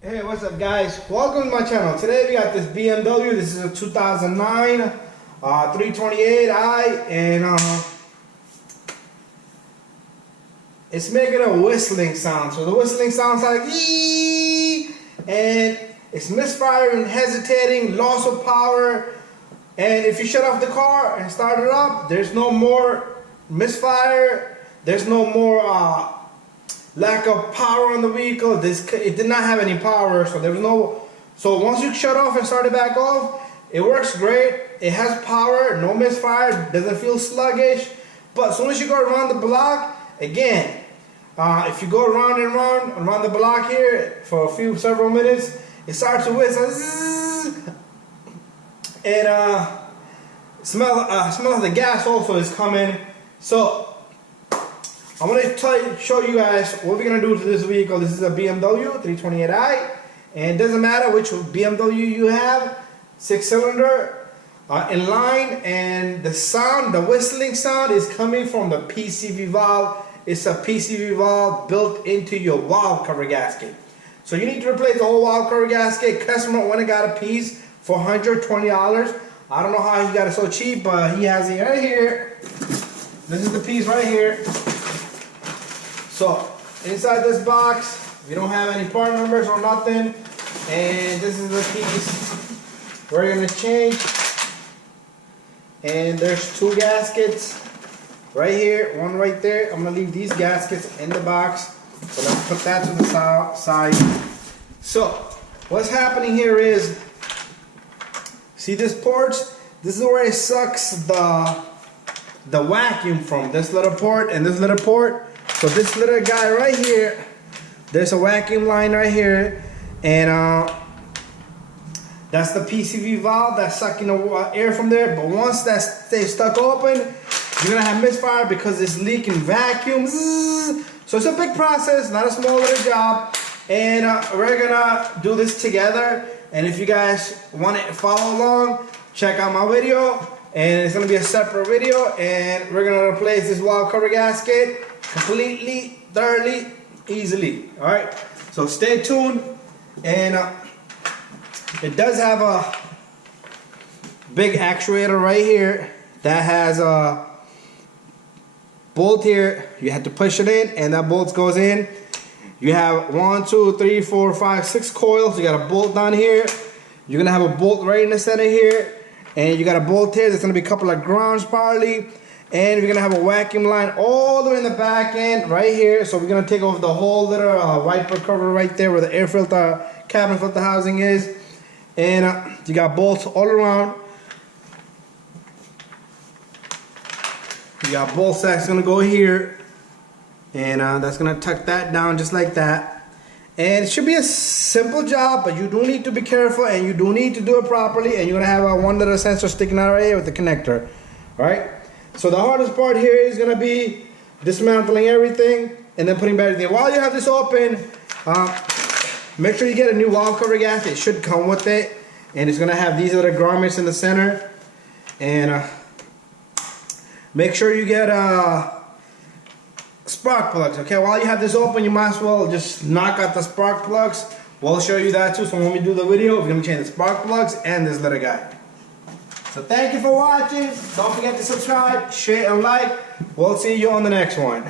Hey, what's up guys? Welcome to my channel. Today we got this BMW. This is a 2009 328i and it's making a whistling sound. So the whistling sounds like ee, and it's misfiring, hesitating, loss of power. And if you shut off the car and start it up, there's no more misfire. There's no more lack of power on the vehicle. It did not have any power, so there was no. So once you shut off and start it back off, it works great. It has power, no misfire, doesn't feel sluggish. But as soon as you go around the block, again, if you go around and around the block here for several minutes, it starts to whistle, and smell of the gas also is coming. So I want to show you guys what we're going to do to this vehicle. This is a BMW 328i, and it doesn't matter which BMW you have, 6-cylinder, inline, and the sound, the whistling sound is coming from the PCV valve. It's a PCV valve built into your valve cover gasket. So you need to replace the whole valve cover gasket. Customer went and got a piece for $120. I don't know how he got it so cheap, but he has it right here. This is the piece right here. So inside this box, we don't have any part numbers or nothing, and this is the piece we're gonna change. And there's two gaskets right here, one right there. I'm gonna leave these gaskets in the box. So let's put that to the side. So what's happening here is, see this port? This is where it sucks the vacuum from. This little port and this little port. So this little guy right here, there's a vacuum line right here, and that's the PCV valve that's sucking the air from there. But once that stays stuck open, you're gonna have misfire because it's leaking vacuum. So it's a big process, not a small little job, and we're gonna do this together. And if you guys want to follow along, check out my video, and it's gonna be a separate video, and we're gonna replace this valve cover gasket completely, thoroughly, easily. All right, so stay tuned. And it does have a big actuator right here that has a bolt here. You have to push it in, and that bolt goes in. You have 1, 2, 3, 4, 5, 6 coils. You got a bolt down here. You're gonna have a bolt right in the center here, and you got a bolt here. There's gonna be a couple of grounds probably. And we're gonna have a vacuum line all the way in the back end right here. So we're gonna take off the whole little wiper cover right there where the air filter, cabin filter housing is. And you got bolts all around. You got bolt sacks gonna go here, and that's gonna tuck that down just like that. And it should be a simple job, but you do need to be careful, and you do need to do it properly. And you're gonna have a one little sensor sticking out right here with the connector, all right? So the hardest part here is gonna be dismantling everything and then putting back everything. While you have this open, make sure you get a new valve cover gasket. It should come with it, and it's gonna have these little grommets in the center. And make sure you get spark plugs. Okay, while you have this open, you might as well just knock out the spark plugs. We'll show you that too. So when we do the video, we're gonna change the spark plugs and this little guy. So thank you for watching. Don't forget to subscribe, share, and like. We'll see you on the next one.